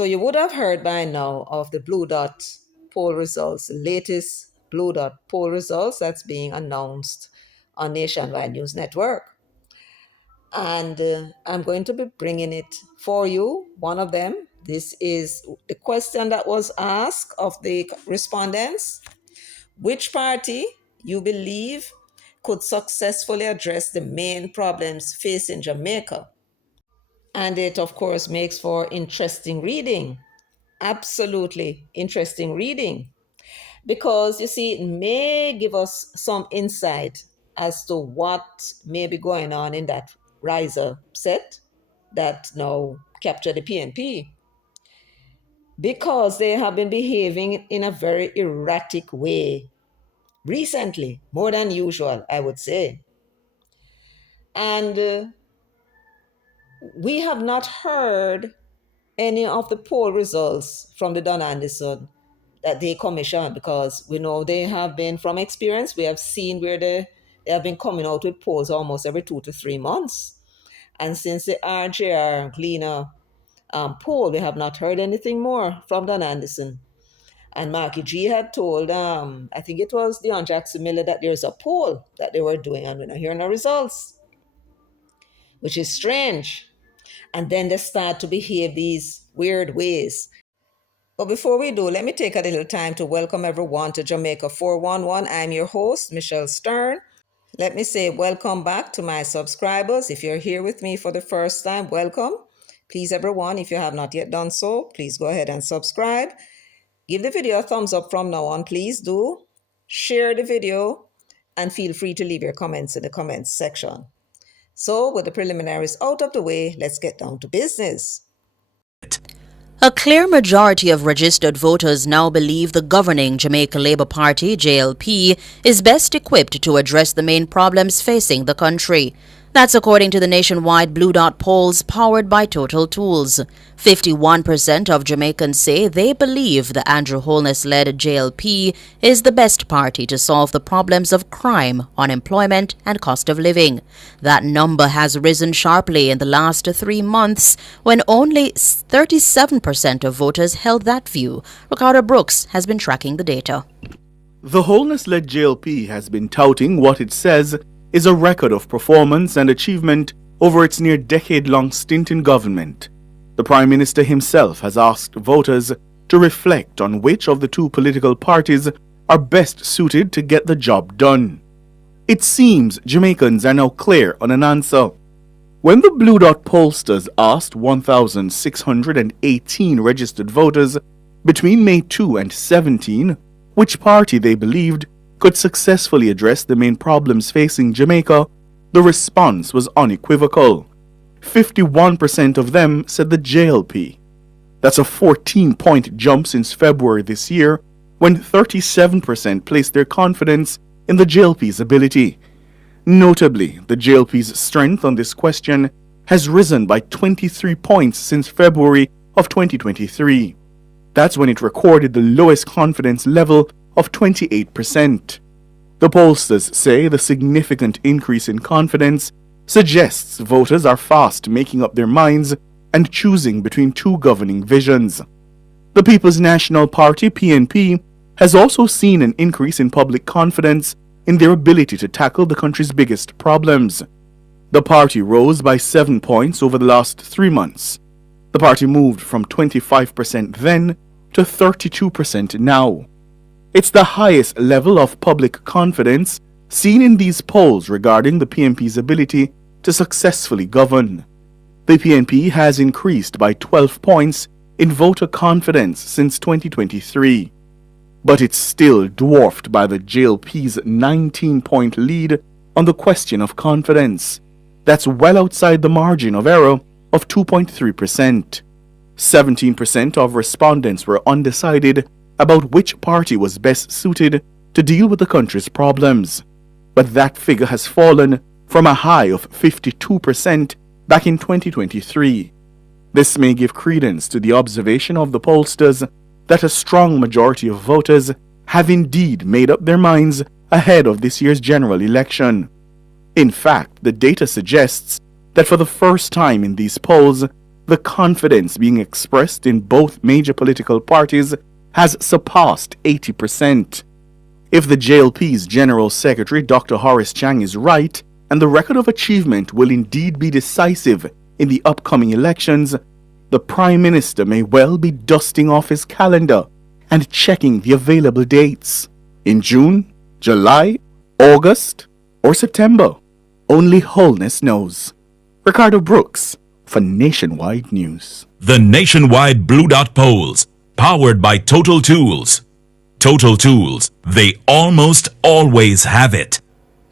So you would have heard by now of the Blue Dot poll results, the latest Blue Dot poll results that's being announced on Nationwide News Network. And I'm going to be bringing it for you. One of them, this is the question that was asked of the respondents. Which party you believe could successfully address the main problems facing Jamaica? And it, of course, makes for interesting reading. Absolutely interesting reading. Because you see, it may give us some insight as to what may be going on in that riser set that now capture the PNP. Because they have been behaving in a very erratic way recently, more than usual, I would say. And we have not heard any of the poll results from the Don Anderson that they commissioned, because we know they have been, from experience, we have seen where they have been coming out with polls almost every 2 to 3 months. And since the RJR Gleaner poll, we have not heard anything more from Don Anderson. And Marky G had told, I think it was Dion Jackson Miller, that there's a poll that they were doing and we're not hearing no results, which is strange. And then they start to behave these weird ways. But before we do, let me take a little time to welcome everyone to Jamaica 411. I'm your host, Michelle Stern. Let me say welcome back to my subscribers. If you're here with me for the first time, welcome. Please, everyone, if you have not yet done so, please go ahead and subscribe. Give the video a thumbs up from now on. Please do share the video and feel free to leave your comments in the comments section. So with the preliminaries out of the way, let's get down to business. A clear majority of registered voters now believe the governing Jamaica Labour Party, JLP, is best equipped to address the main problems facing the country. That's according to the nationwide Blue Dot polls powered by Total Tools. 51% of Jamaicans say they believe the Andrew Holness-led JLP is the best party to solve the problems of crime, unemployment, and cost of living. That number has risen sharply in the last 3 months, when only 37% of voters held that view. Ricardo Brooks has been tracking the data. The Holness-led JLP has been touting what it says is a record of performance and achievement over its near-decade-long stint in government. The Prime Minister himself has asked voters to reflect on which of the two political parties are best suited to get the job done. It seems Jamaicans are now clear on an answer. When the Blue Dot pollsters asked 1,618 registered voters between May 2 and 17 which party they believed could successfully address the main problems facing Jamaica, the response was unequivocal. 51% of them said the JLP. That's a 14-point jump since February this year, when 37% placed their confidence in the JLP's ability. Notably, the JLP's strength on this question has risen by 23 points since February of 2023. That's when it recorded the lowest confidence level of 28%. The pollsters say the significant increase in confidence suggests voters are fast making up their minds and choosing between two governing visions. The People's National Party, PNP, has also seen an increase in public confidence in their ability to tackle the country's biggest problems. The party rose by 7 points over the last 3 months. The party moved from 25% then to 32% now. It's the highest level of public confidence seen in these polls regarding the PNP's ability to successfully govern. The PNP has increased by 12 points in voter confidence since 2023, but it's still dwarfed by the JLP's 19-point lead on the question of confidence. That's well outside the margin of error of 2.3%. 17% of respondents were undecided about which party was best suited to deal with the country's problems, but that figure has fallen from a high of 52% back in 2023. This may give credence to the observation of the pollsters that a strong majority of voters have indeed made up their minds ahead of this year's general election. In fact, the data suggests that for the first time in these polls, the confidence being expressed in both major political parties has surpassed 80%. If the JLP's General Secretary Dr. Horace Chang is right, and the record of achievement will indeed be decisive in the upcoming elections, the Prime Minister may well be dusting off his calendar and checking the available dates. In June, July, August, or September? Only Wholeness knows. Ricardo Brooks for Nationwide News. The Nationwide Blue Dot Polls, powered by Total Tools. Total Tools, they almost always have it.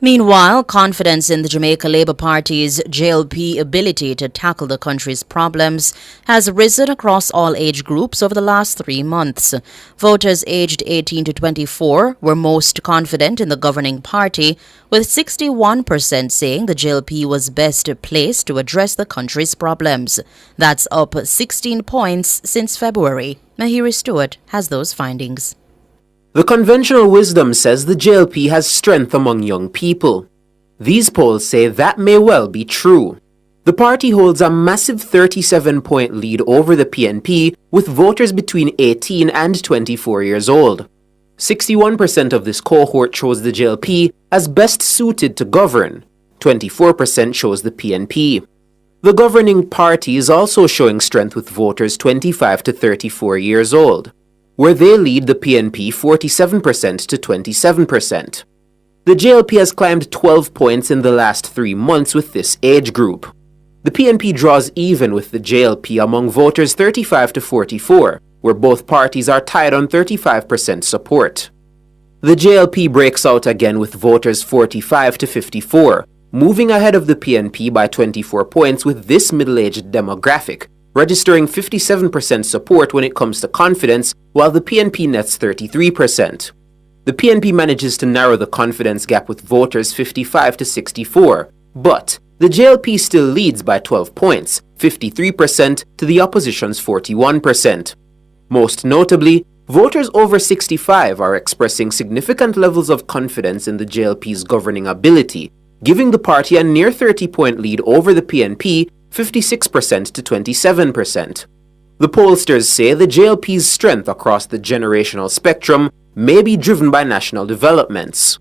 Meanwhile, confidence in the Jamaica Labour Party's JLP ability to tackle the country's problems has risen across all age groups over the last 3 months. Voters aged 18 to 24 were most confident in the governing party, with 61% saying the JLP was best placed to address the country's problems. That's up 16 points since February. Mahiri Stewart has those findings. The conventional wisdom says the JLP has strength among young people. These polls say that may well be true. The party holds a massive 37-point lead over the PNP, with voters between 18 and 24 years old. 61% of this cohort chose the JLP as best suited to govern. 24% chose the PNP. The governing party is also showing strength with voters 25 to 34 years old, where they lead the PNP 47% to 27%. The JLP has climbed 12 points in the last 3 months with this age group. The PNP draws even with the JLP among voters 35 to 44, where both parties are tied on 35% support. The JLP breaks out again with voters 45 to 54, moving ahead of the PNP by 24 points with this middle-aged demographic, registering 57% support when it comes to confidence, while the PNP nets 33%. The PNP manages to narrow the confidence gap with voters 55 to 64, but the JLP still leads by 12 points, 53% to the opposition's 41%. Most notably, voters over 65 are expressing significant levels of confidence in the JLP's governing ability, giving the party a near 30-point lead over the PNP, 56% to 27%. The pollsters say the JLP's strength across the generational spectrum may be driven by national developments.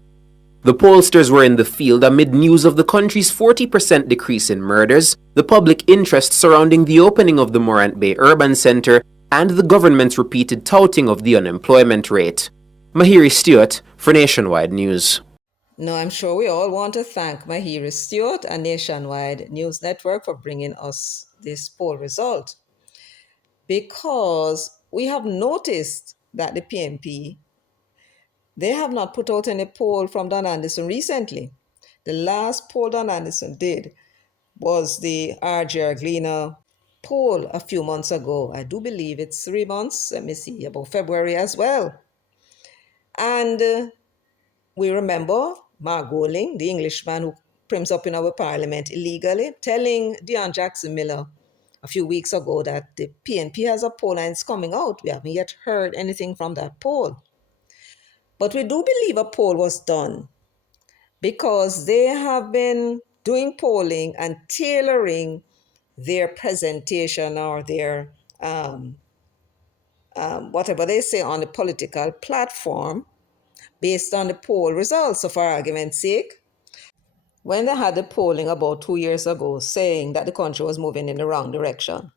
The pollsters were in the field amid news of the country's 40% decrease in murders, the public interest surrounding the opening of the Morant Bay Urban Center, and the government's repeated touting of the unemployment rate. Mahiri Stewart for Nationwide News. No, I'm sure we all want to thank Mahiri Stewart and Nationwide News Network for bringing us this poll result, because we have noticed that the PNP, they have not put out any poll from Don Anderson recently. The last poll Don Anderson did was the RJR Gleaner poll a few months ago. I do believe it's 3 months, let me see, about February as well. And we remember Mark Goling, the Englishman who prims up in our parliament illegally, telling Dion Jackson Miller a few weeks ago that the PNP has a poll and it's coming out. We haven't yet heard anything from that poll. But we do believe a poll was done, because they have been doing polling and tailoring their presentation or their whatever they say on the political platform based on the poll results. So for argument's sake, when they had the polling about 2 years ago saying that the country was moving in the wrong direction,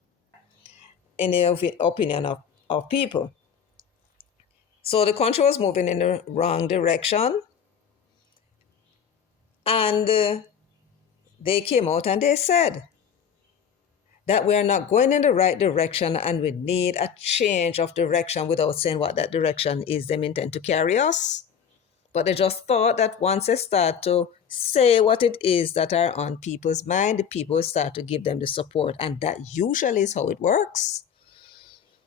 in the opinion of people. So the country was moving in the wrong direction, and they came out and they said that we are not going in the right direction and we need a change of direction, without saying what that direction is they intend to carry us. But they just thought that once they start to say what it is that are on people's mind, the people will start to give them the support. And that usually is how it works.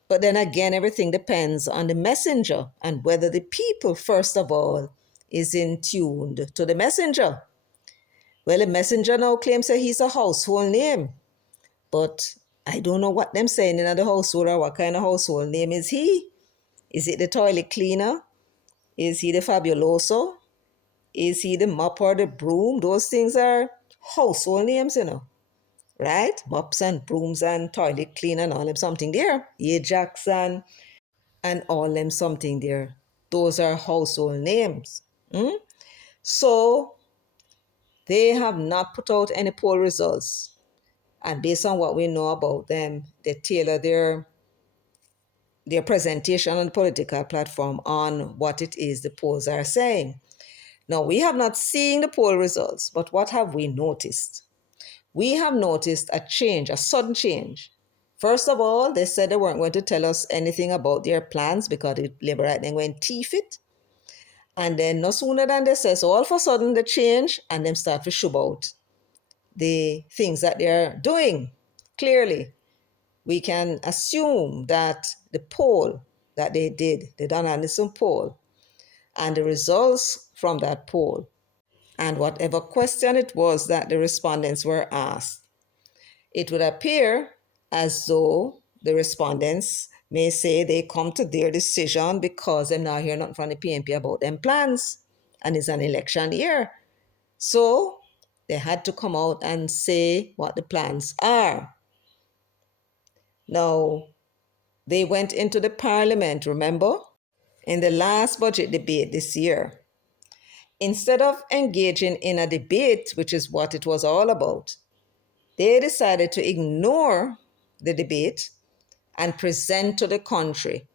But then again, everything depends on the messenger and whether the people, first of all, is in tuned to the messenger. Well, the messenger now claims that he's a household name. But I don't know what them saying in the household, or what kind of household name is he? Is it the toilet cleaner? Is he the fabuloso? Is he the mop or the broom? Those things are household names, right? Mops and brooms and toilet clean and all them something there. Ajax and all them something there. Those are household names. So they have not put out any poll results. And based on what we know about them, they tailor their presentation on the political platform on what it is the polls are saying. Now, we have not seen the poll results, but what have we noticed? We have noticed a change, a sudden change. First of all, they said they weren't going to tell us anything about their plans because the Labour right then went teeth it. And then no sooner than they say, so all of a sudden they change and them start to shove out the things that they're doing. Clearly, we can assume that the poll that they did, the Don Anderson poll, and the results from that poll, and whatever question it was that the respondents were asked, it would appear as though the respondents may say they come to their decision because they're not hearing nothing from the PNP about them plans, and it's an election year. So they had to come out and say what the plans are. Now, they went into the parliament, remember, in the last budget debate this year. Instead of engaging in a debate, which is what it was all about, they decided to ignore the debate and present to the country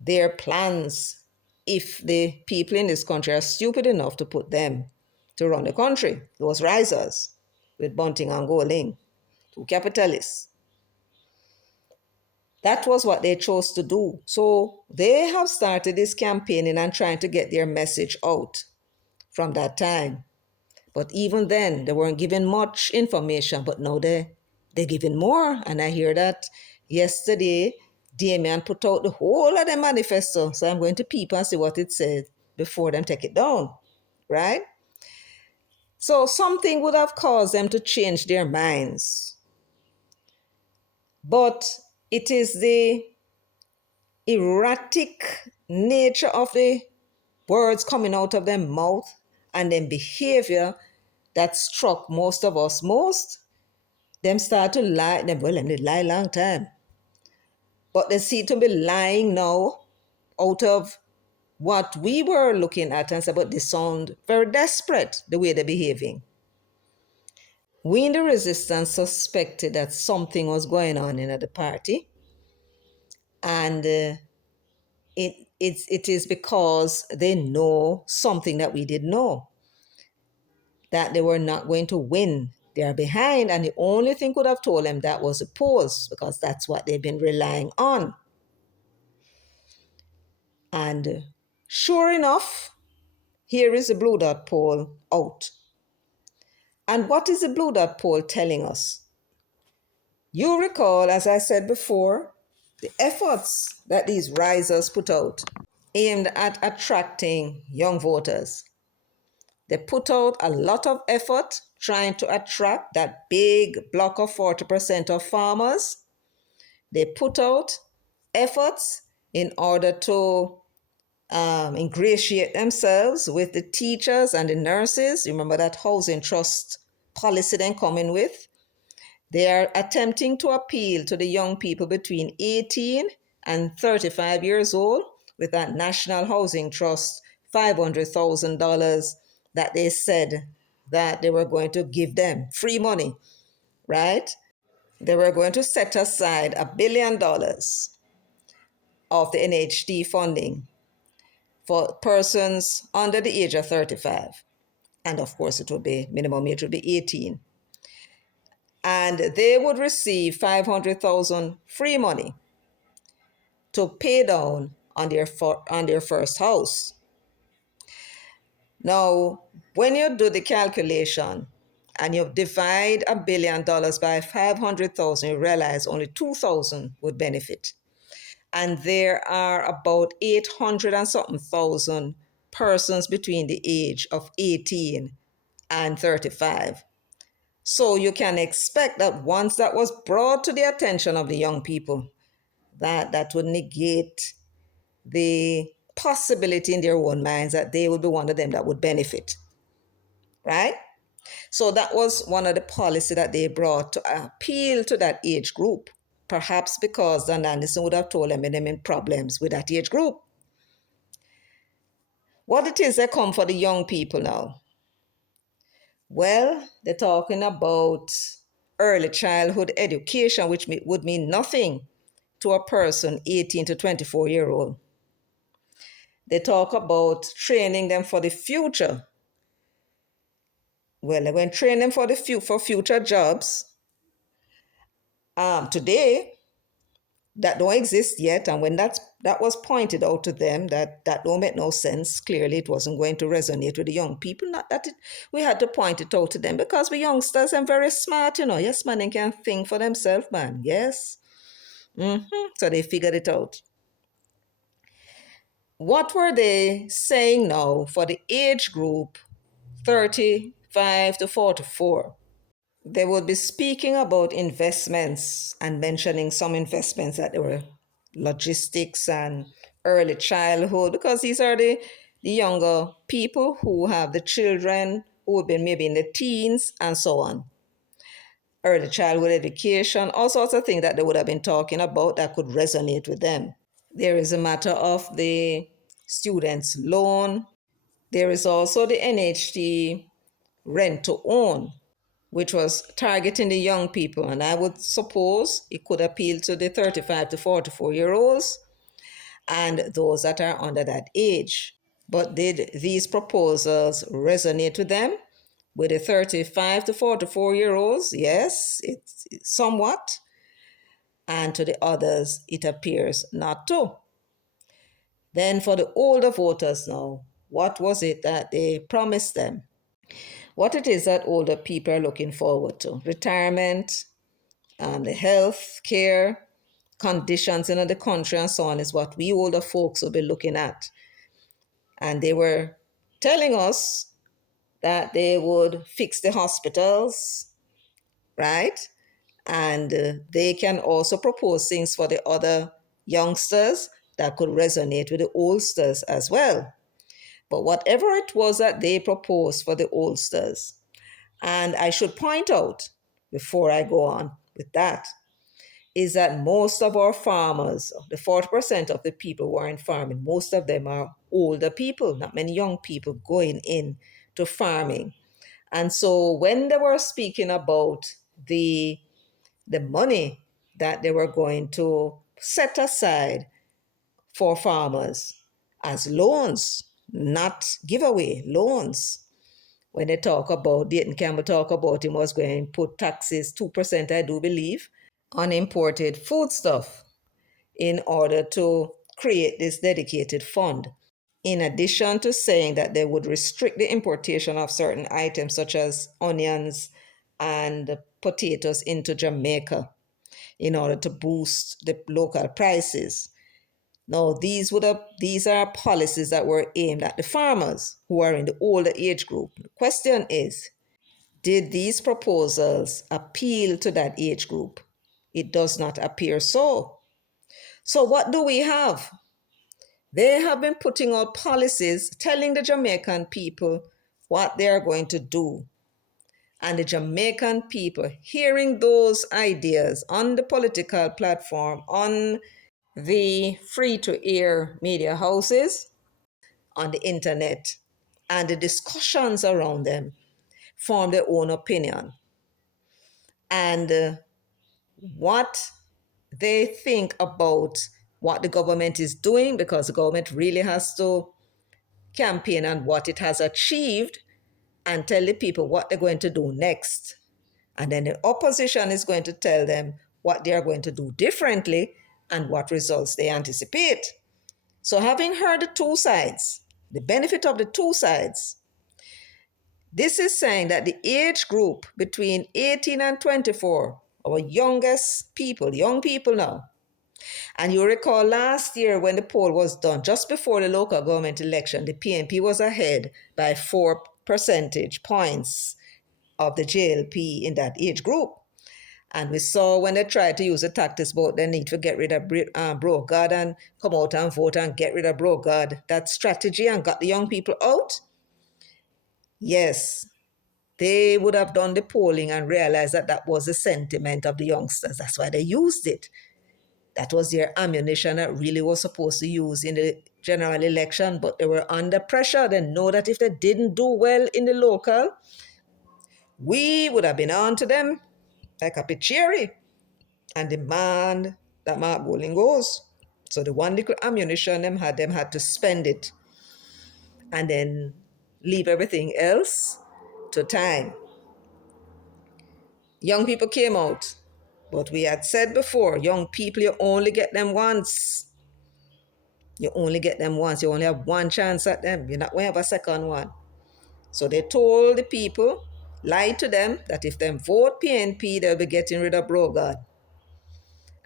their plans if the people in this country are stupid enough to put them to run the country. Those risers with Bunting and Goling, two capitalists. That was what they chose to do. So they have started this campaigning and trying to get their message out from that time. But even then, they weren't giving much information, but now they're giving more. And I hear that yesterday, Damien put out the whole of the manifesto. So I'm going to peep and see what it said before them take it down, right? So something would have caused them to change their minds. But it is the erratic nature of the words coming out of their mouth and then behavior that struck most of us most. Them start to lie, them they lie long time. But they seem to be lying now out of what we were looking at and say, but they sound very desperate the way they're behaving. We in the resistance suspected that something was going on in the party, and it is because they know something that we didn't know, that they were not going to win. They are behind, and the only thing could have told them that was the polls, because that's what they've been relying on. And sure enough, here is the Blue Dot poll out. And what is the Blue Dot poll telling us? You recall, as I said before, the efforts that these risers put out aimed at attracting young voters. They put out a lot of effort trying to attract that big block of 40% of farmers. They put out efforts in order to ingratiate themselves with the teachers and the nurses. Remember that housing trust policy then coming with. They are attempting to appeal to the young people between 18 and 35 years old with that National Housing Trust $500,000 that they said that they were going to give them free money, right? They were going to set aside $1 billion of the NHD funding for persons under the age of 35. And of course, it would be minimum age would be 18. And they would receive 500,000 free money to pay down on their first house. Now, when you do the calculation and you divide $1 billion by 500,000, you realize only 2,000 would benefit. And there are about 800 and something thousand persons between the age of 18 and 35. So you can expect that once that was brought to the attention of the young people, that would negate the possibility in their own minds that they would be one of them that would benefit, right? So that was one of the policy that they brought to appeal to that age group. Perhaps because Don Anderson would have told them in problems with that age group. What it is that come for the young people now? Well, they're talking about early childhood education, which would mean nothing to a person 18 to 24-year old. They talk about training them for the future. Well, they're going to train them for for future jobs. Today, that don't exist yet, and when that was pointed out to them, that don't make no sense. Clearly it wasn't going to resonate with the young people. Not that we had to point it out to them, because we youngsters are very smart, yes man, they can think for themselves, man. Yes. So they figured it out. What were they saying now for the age group 35 to 44? They would be speaking about investments and mentioning some investments that they were logistics and early childhood, because these are the younger people who have the children who have been maybe in the teens and so on. Early childhood education, all sorts of things that they would have been talking about that could resonate with them. There is a matter of the students' loan. There is also the NHT rent to own, which was targeting the young people. And I would suppose it could appeal to the 35 to 44-year-olds and those that are under that age. But did these proposals resonate with them? With the 35 to 44-year-olds, yes, it somewhat. And to the others, it appears not to. Then for the older voters now, what was it that they promised them? What it is that older people are looking forward to? Retirement, the health care conditions in the country and so on is what we older folks will be looking at. And they were telling us that they would fix the hospitals, right? And they can also propose things for the other youngsters that could resonate with the oldsters as well. But whatever it was that they proposed for the oldsters, and I should point out before I go on with that, is that most of our farmers, the 40% of the people who are in farming, most of them are older people, not many young people going in to farming. And so when they were speaking about the money that they were going to set aside for farmers as loans, not giveaway, loans. When they talk about, Dayton Campbell talk about him was going to put taxes, 2%, I do believe, on imported foodstuff in order to create this dedicated fund. In addition to saying that they would restrict the importation of certain items such as onions and potatoes into Jamaica in order to boost the local prices. Now, these are policies that were aimed at the farmers who are in the older age group. The question is, did these proposals appeal to that age group? It does not appear so. So, what do we have? They have been putting out policies telling the Jamaican people what they are going to do. And the Jamaican people hearing those ideas on the political platform, on the free to air media houses, on the internet, and the discussions around them form their own opinion. And what they think about what the government is doing, because the government really has to campaign on what it has achieved and tell the people what they're going to do next. And then the opposition is going to tell them what they are going to do differently and what results they anticipate. So, having heard the two sides, the benefit of the two sides, this is saying that the age group between 18 and 24, our youngest people, young people now, and you recall last year when the poll was done, just before the local government election, the PNP was ahead by 4 percentage points of the JLP in that age group. And we saw when they tried to use the tactics about the need to get rid of bro God and come out and vote and get rid of bro God, that strategy and got the young people out. Yes, They would have done the polling and realized that that was the sentiment of the youngsters. That's why they used it. That was their ammunition that really was supposed to use in the general election, but they were under pressure. They know that if they didn't do well in the local, we would have been on to them like a pichiri and demand that Mark Bowling goes. So the one little ammunition them had to spend it and then leave everything else to time. Young people came out, but we had said before, young people, you only get them once. You only get them once. You only have one chance at them. You're not going to have a second one. So they told the people, lied to them, that if them vote PNP, they'll be getting rid of Brogard.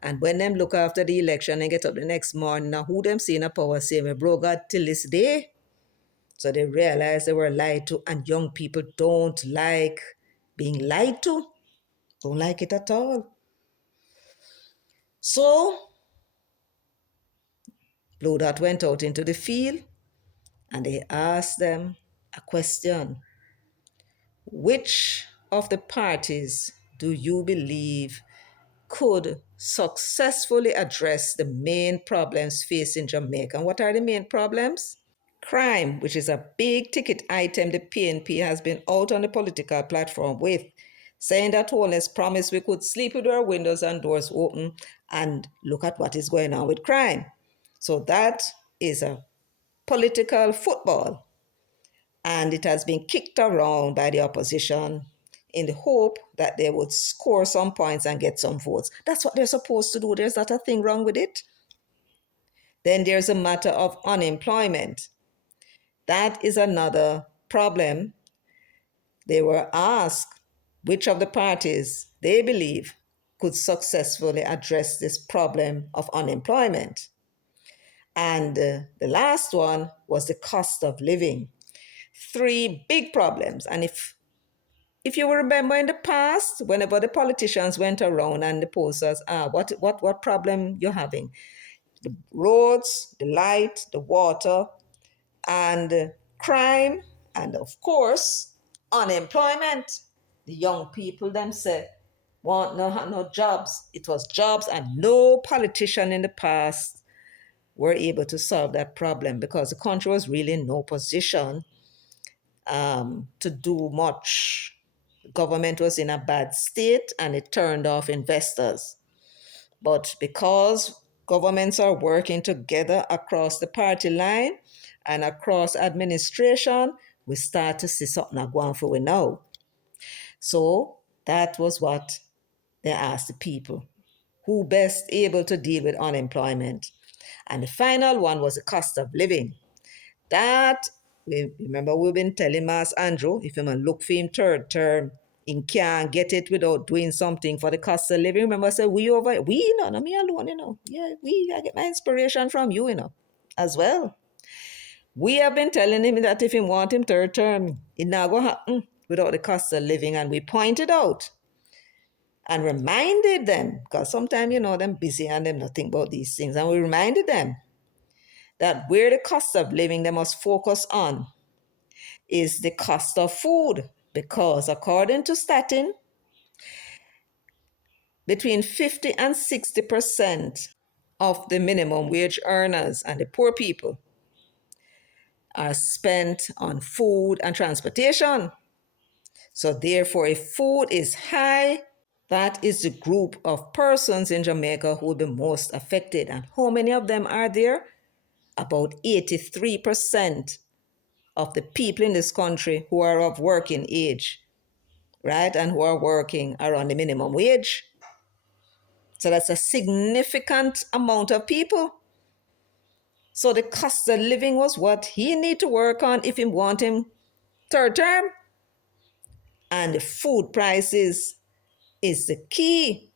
And when them look after the election and get up the next morning, now who them see in a power same with Brogard till this day? So they realized they were lied to, and young people don't like being lied to. Don't like it at all. So Blue Dot went out into the field and they asked them a question. Which of the parties do you believe could successfully address the main problems facing Jamaica? And what are the main problems? Crime, which is a big ticket item the PNP has been out on the political platform with, saying that Holness promised we could sleep with our windows and doors open, and look at what is going on with crime. So that is a political football, and it has been kicked around by the opposition in the hope that they would score some points and get some votes. That's what they're supposed to do. There's not a thing wrong with it. Then there's a matter of unemployment. That is another problem. They were asked which of the parties they believe could successfully address this problem of unemployment. And the last one was the cost of living. Three big problems. And if you remember in the past, whenever the politicians went around and the posters, what problem you're having? The roads, the light, the water, and crime, and of course, unemployment. The young people them say want no jobs. It was jobs, and no politician in the past were able to solve that problem because the country was really in no position to do much. The government was in a bad state and it turned off investors. But because governments are working together across the party line and across administration, we start to see something going for we now. So that was what they asked the people. Who best able to deal with unemployment? And the final one was the cost of living. That, remember we've been telling Mas Andrew, if you man look for him third term, he can't get it without doing something for the cost of living. Remember I said, not me alone, Yeah, I get my inspiration from you, as well. We have been telling him that if he want him third term, it not going to happen without the cost of living. And we pointed out and reminded them, because sometimes, them busy and them not think about these things. And we reminded them that where the cost of living they must focus on is the cost of food. Because according to Statin, between 50 and 60% of the minimum wage earners and the poor people are spent on food and transportation. So therefore, if food is high, that is the group of persons in Jamaica who will be most affected. And how many of them are there? About 83% of the people in this country who are of working age, right? And who are working around the minimum wage. So that's a significant amount of people. So the cost of living was what he need to work on if he want him third term. And the food prices is the key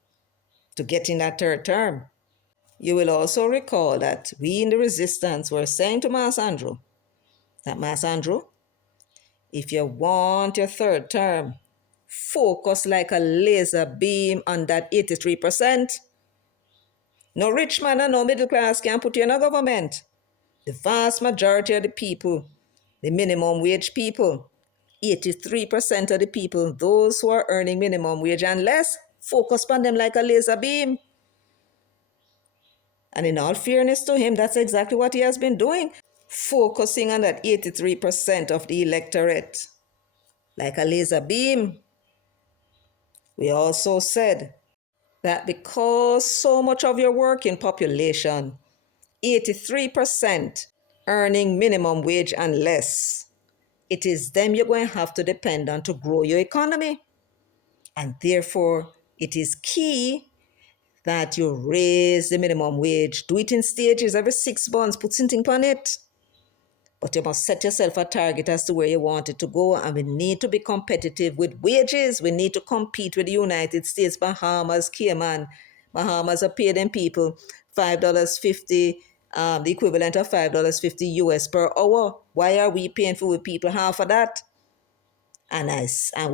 to getting that third term. You will also recall that we in the resistance were saying to Mas Andrew that Mas Andrew, if you want your third term, focus like a laser beam on that 83%. No rich man and no middle class can put you in a government. The vast majority of the people, the minimum wage people, 83% of the people, those who are earning minimum wage and less, focus on them like a laser beam. And in all fairness to him, that's exactly what he has been doing, focusing on that 83% of the electorate like a laser beam. We also said that because so much of your working population, 83% earning minimum wage and less, it is them you're going to have to depend on to grow your economy. And therefore, it is key that you raise the minimum wage. Do it in stages every 6 months, put something on it. But you must set yourself a target as to where you want it to go. And we need to be competitive with wages. We need to compete with the United States, Bahamas, Cayman. Bahamas are paying them people $5.50, the equivalent of $5.50 US per hour. Why are we paying for people half of that? And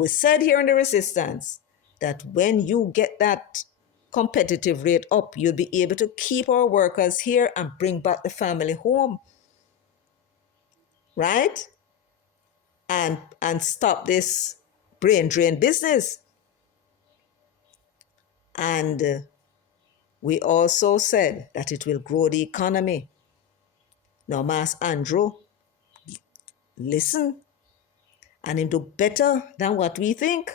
we said here in the resistance that when you get that competitive rate up, you'll be able to keep our workers here and bring back the family home, right? And stop this brain drain business. And we also said that it will grow the economy. Now, Mas Andrew, listen, and him do better than what we think.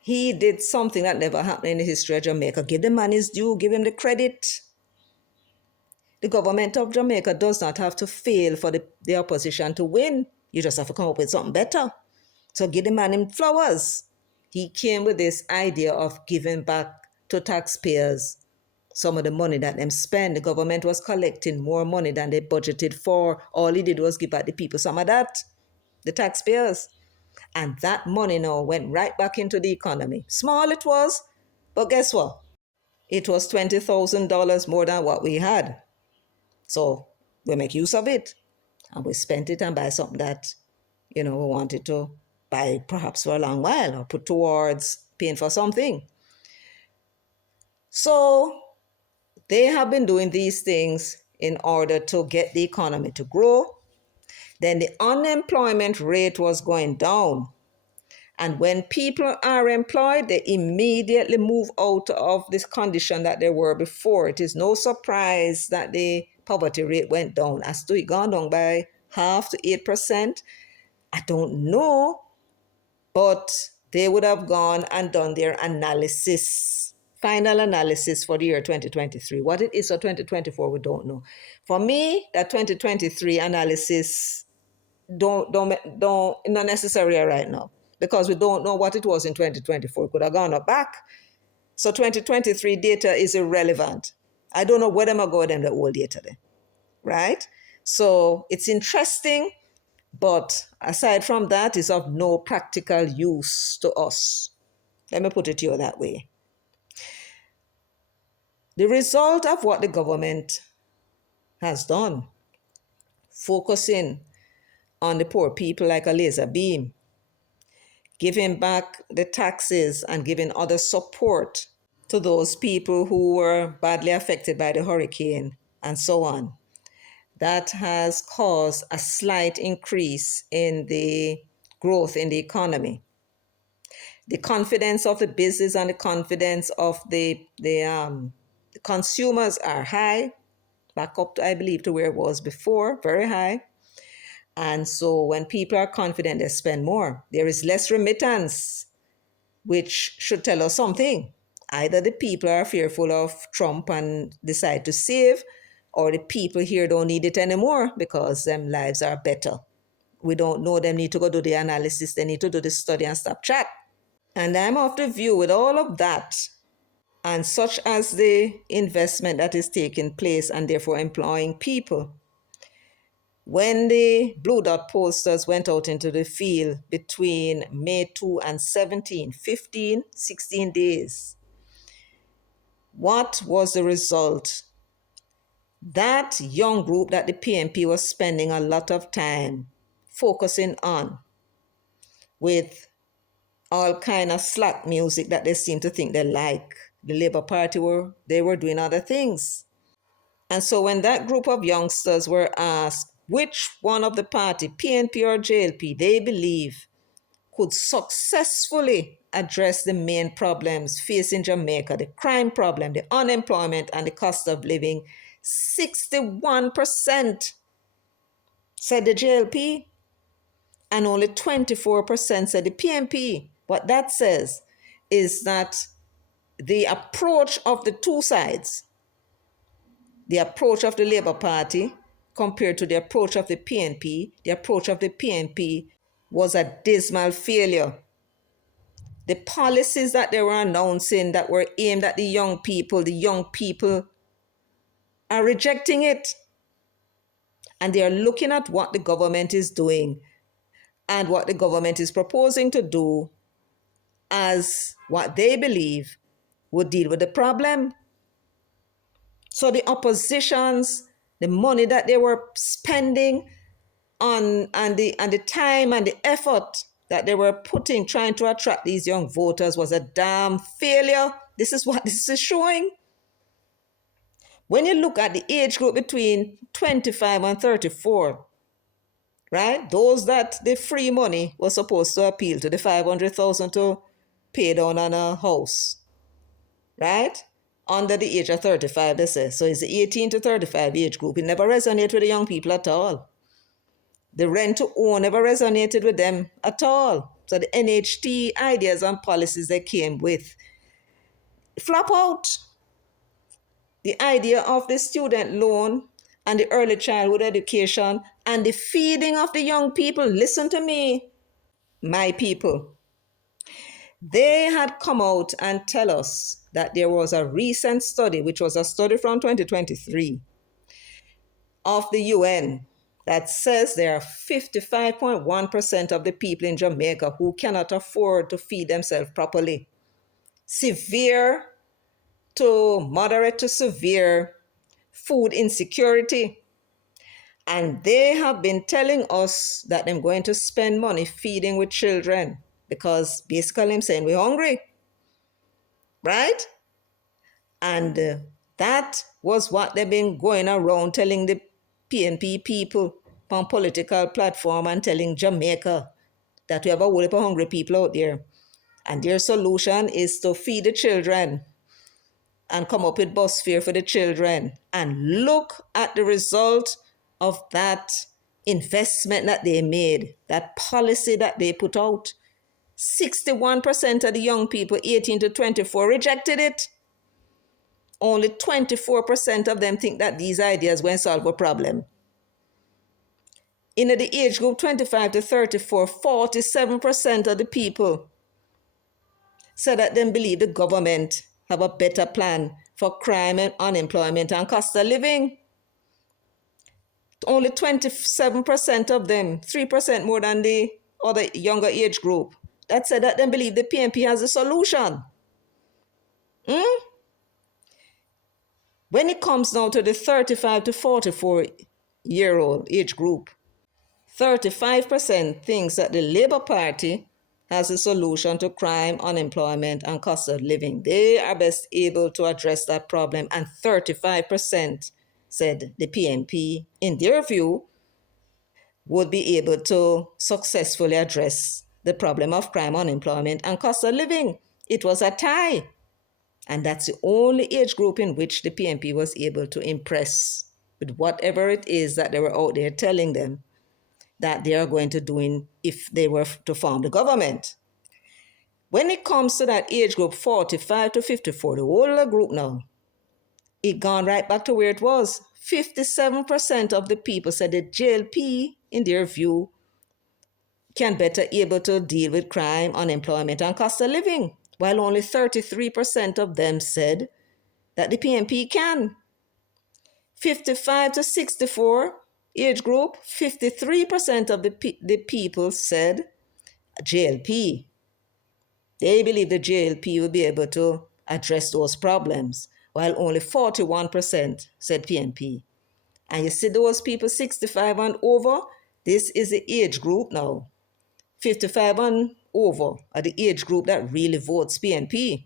He did something that never happened in the history of Jamaica. Give the man his due, give him the credit. The government of Jamaica does not have to fail for the opposition to win. You just have to come up with something better. So give the man him flowers. He came with this idea of giving back to taxpayers some of the money that them spend. The government was collecting more money than they budgeted for. All he did was give back the people some of that, the taxpayers. And that money now went right back into the economy. Small it was, but guess what? It was $20,000 more than what we had. So we make use of it and we spent it and buy something that, we wanted to buy perhaps for a long while or put towards paying for something. So they have been doing these things in order to get the economy to grow. Then the unemployment rate was going down. And when people are employed, they immediately move out of this condition that they were before. It is no surprise that the poverty rate went down. As to it gone down by 0.5% to 8%, I don't know, but they would have gone and done their analysis, final analysis for the year 2023. What it is for 2024, we don't know. For me, that 2023 analysis not necessary right now, because we don't know what it was in 2024. It could have gone up back. So 2023 data is irrelevant. I don't know where them are going the old data then, right? So it's interesting, but aside from that, it's of no practical use to us. Let me put it to you that way. The result of what the government has done, focusing on the poor people like a laser beam, giving back the taxes and giving other support to those people who were badly affected by the hurricane and so on. That has caused a slight increase in the growth in the economy. The confidence of the business and the confidence of the consumers are high, back up, I believe, to where it was before, very high. And so when people are confident, they spend more. There is less remittance, which should tell us something. Either the people are fearful of Trump and decide to save, or the people here don't need it anymore because them lives are better. We don't know. Them need to go do the analysis. They need to do the study and stop chat. And I'm of the view with all of that, and such as the investment that is taking place and therefore employing people, when the Blue Dot pollsters went out into the field between May 2 and 17, 15, 16 days, what was the result? That young group that the PNP was spending a lot of time focusing on with all kind of slack music that they seem to think they like. The Labour Party were doing other things. And so when that group of youngsters were asked which one of the party, PNP or JLP, they believe could successfully address the main problems facing Jamaica, the crime problem, the unemployment, and the cost of living, 61% said the JLP, and only 24% said the PNP. What that says is that the approach of the two sides, the approach of the Labour Party compared to the approach of the PNP, the approach of the PNP was a dismal failure. The policies that they were announcing that were aimed at the young people are rejecting it. And they are looking at what the government is doing and what the government is proposing to do as what they believe would deal with the problem. So the oppositions, the money that they were spending on and the time and the effort that they were putting trying to attract these young voters was a damn failure. This is what this is showing. When you look at the age group between 25 and 34, right? Those that the free money was supposed to appeal to, the 500,000 to pay down on a house, right? Under the age of 35, they say. So it's the 18 to 35 age group. It never resonated with the young people at all. The rent to own never resonated with them at all. So the NHT ideas and policies they came with flop out. The idea of the student loan and the early childhood education and the feeding of the young people. Listen to me, my people. They had come out and tell us that there was a recent study, which was a study from 2023 of the UN, that says there are 55.1% of the people in Jamaica who cannot afford to feed themselves properly. Severe to moderate to severe food insecurity. And they have been telling us that they're going to spend money feeding with children because basically I'm saying we're hungry, right? And that was what they've been going around telling the PNP people on political platform and telling Jamaica that we have a whole heap of hungry people out there. And their solution is to feed the children and come up with bus fare for the children. And look at the result of that investment that they made, that policy that they put out. 61% of the young people 18 to 24 rejected it. Only 24% of them think that these ideas will solve a problem. In the age group 25 to 34, 47% of the people said that they believe the government have a better plan for crime and unemployment and cost of living. Only 27% of them, 3% more than the other younger age group, that said that they believe the PNP has a solution. When it comes now to the 35 to 44-year-old age group, 35% thinks that the Labour Party has a solution to crime, unemployment, and cost of living. They are best able to address that problem. And 35% said the PNP, in their view, would be able to successfully address the problem of crime, unemployment, and cost of living. It was a tie. And that's the only age group in which the PNP was able to impress with whatever it is that they were out there telling them that they are going to do if they were to form the government. When it comes to that age group 45 to 54, the older group now, it gone right back to where it was. 57% of the people said the JLP, in their view, can better able to deal with crime, unemployment, and cost of living, while only 33% of them said that the PNP can. 55 to 64 age group, 53% of the people said JLP. They believe the JLP will be able to address those problems, while only 41% said PNP. And you see those people 65 and over, this is the age group now. 55 and over are the age group that really votes PNP.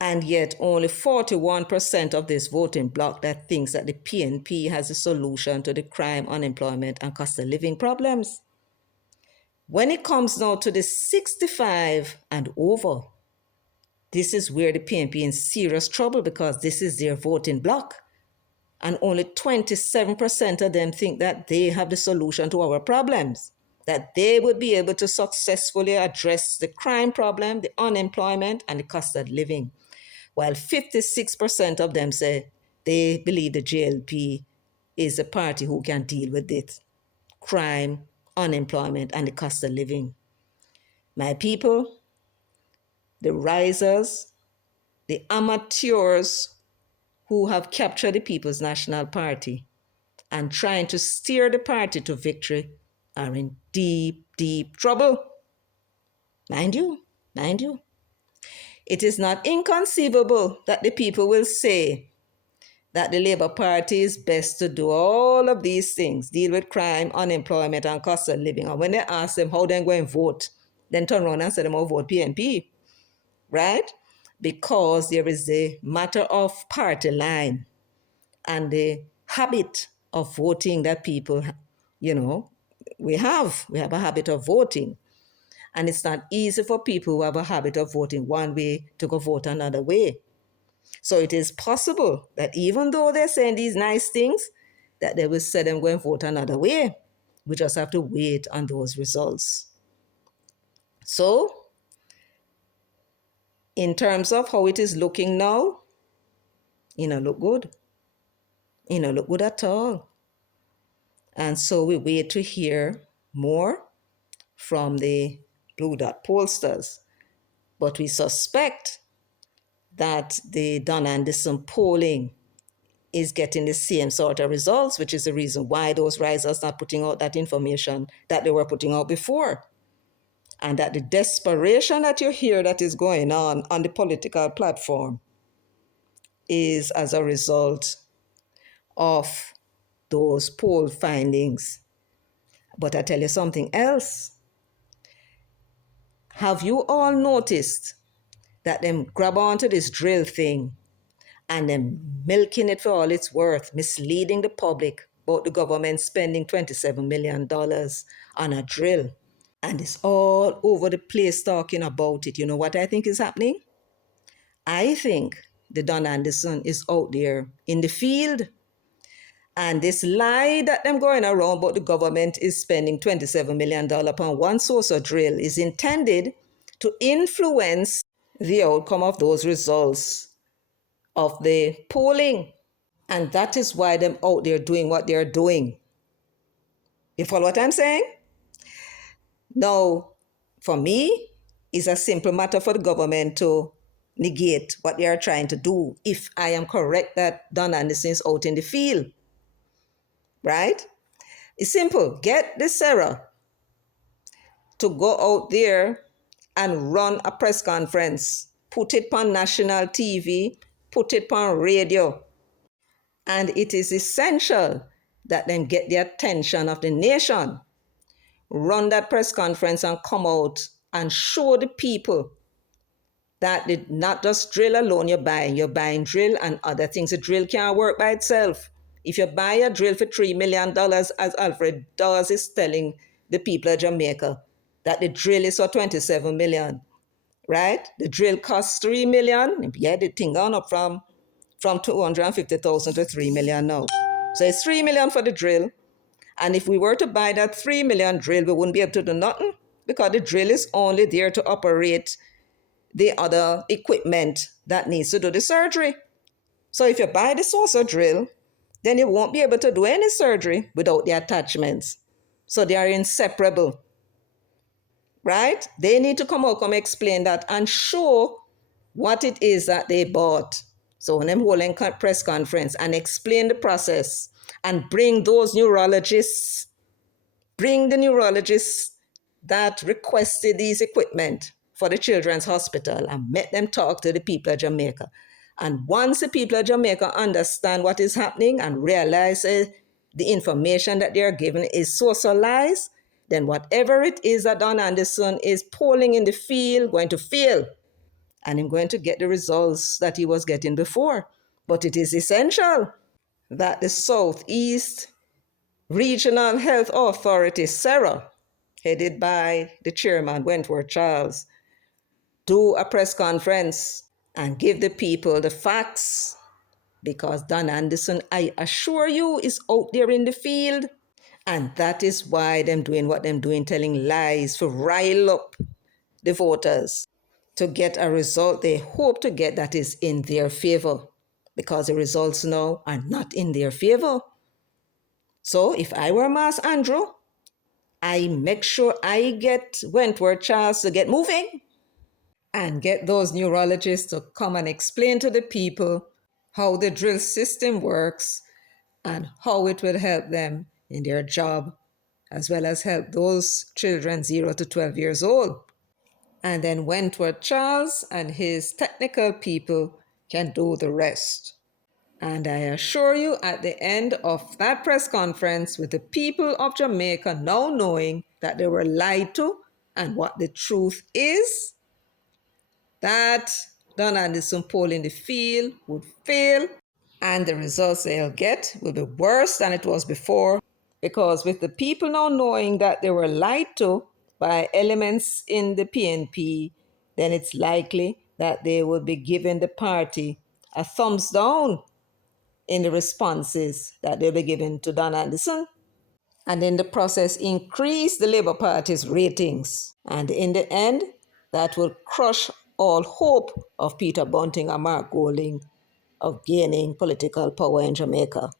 And yet only 41% of this voting bloc that thinks that the PNP has a solution to the crime, unemployment, and cost of living problems. When it comes now to the 65 and over, this is where the PNP in serious trouble because this is their voting bloc. And only 27% of them think that they have the solution to our problems, that they would be able to successfully address the crime problem, the unemployment, and the cost of living. While 56% of them say they believe the JLP is a party who can deal with it crime, unemployment, and the cost of living. My people, the risers, the amateurs who have captured the People's National Party and trying to steer the party to victory are in deep, deep trouble. Mind you, mind you. It is not inconceivable that the people will say that the Labour Party is best to do all of these things, deal with crime, unemployment, and cost of living. And when they ask them how they're going to vote, then turn around and say them all vote PNP, right? Because there is a matter of party line and the habit of voting that people, you know, we have. We have a habit of voting. And it's not easy for people who have a habit of voting one way to go vote another way. So it is possible that even though they're saying these nice things, that they will say them go and vote another way. We just have to wait on those results. So, in terms of how it is looking now, it don't look good. It don't look good at all. And so we wait to hear more from the Blue Dot pollsters. But we suspect that the Don Anderson polling is getting the same sort of results, which is the reason why those risers are putting out that information that they were putting out before. And that the desperation that you hear that is going on the political platform is as a result of those poll findings. But I tell you something else. Have you all noticed that them grab onto this drill thing and then milking it for all it's worth, misleading the public about the government spending $27 million on a drill? And it's all over the place talking about it. You know what I think is happening? I think the Don Anderson is out there in the field. And this lie that them going around about the government is spending $27 million upon one source of drill is intended to influence the outcome of those results of the polling. And that is why them out there doing what they're doing. You follow what I'm saying? Now, for me, it's a simple matter for the government to negate what they are trying to do if I am correct that Don Anderson is out in the field. Right? It's simple. Get the Sarah to go out there and run a press conference. Put it on national TV, put it on radio. And it is essential that them get the attention of the nation. Run that press conference and come out and show the people that not just drill alone you're buying drill and other things. A drill can't work by itself. If you buy a drill for $3 million, as Alfred Dawes is telling the people of Jamaica, that the drill is for $27 million, right? The drill costs $3 million. Yeah, the thing gone up from 250,000 to $3 million now. So it's $3 million for the drill. And if we were to buy that $3 million drill, we wouldn't be able to do nothing because the drill is only there to operate the other equipment that needs to do the surgery. So if you buy the saucer drill, then you won't be able to do any surgery without the attachments. So they are inseparable, right? They need to come explain that and show what it is that they bought. So when them holding press conference and explain the process and bring those neurologists, bring the neurologists that requested these equipment for the Children's Hospital and let them talk to the people of Jamaica. And once the people of Jamaica understand what is happening and realize the information that they are given is socialized, then whatever it is that Don Anderson is polling in the field going to fail. And I'm going to get the results that he was getting before. But it is essential that the Southeast Regional Health Authority, SERA, headed by the chairman, Wentworth Charles, do a press conference and give the people the facts, because Don Anderson, I assure you, is out there in the field. And that is why them doing what them doing, telling lies to rile up the voters to get a result they hope to get that is in their favor, because the results now are not in their favor. So if I were Mas Andrew, I make sure I get Wentworth Charles to get moving and get those neurologists to come and explain to the people how the drill system works and how it will help them in their job, as well as help those children 0 to 12 years old. And then Wentworth Charles and his technical people can do the rest. And I assure you, at the end of that press conference, with the people of Jamaica now knowing that they were lied to and what the truth is, that Don Anderson poll in the field would fail, and the results they'll get will be worse than it was before. Because with the people now knowing that they were lied to by elements in the PNP, then it's likely that they will be giving the party a thumbs down in the responses that they'll be giving to Don Anderson, and in the process increase the Labour Party's ratings. And in the end, that will crush all hope of Peter Bunting and Mark Golding of gaining political power in Jamaica.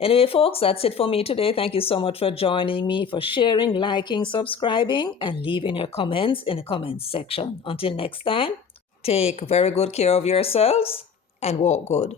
Anyway, folks, that's it for me today. Thank you so much for joining me, for sharing, liking, subscribing, and leaving your comments in the comments section. Until next time, take very good care of yourselves and walk good.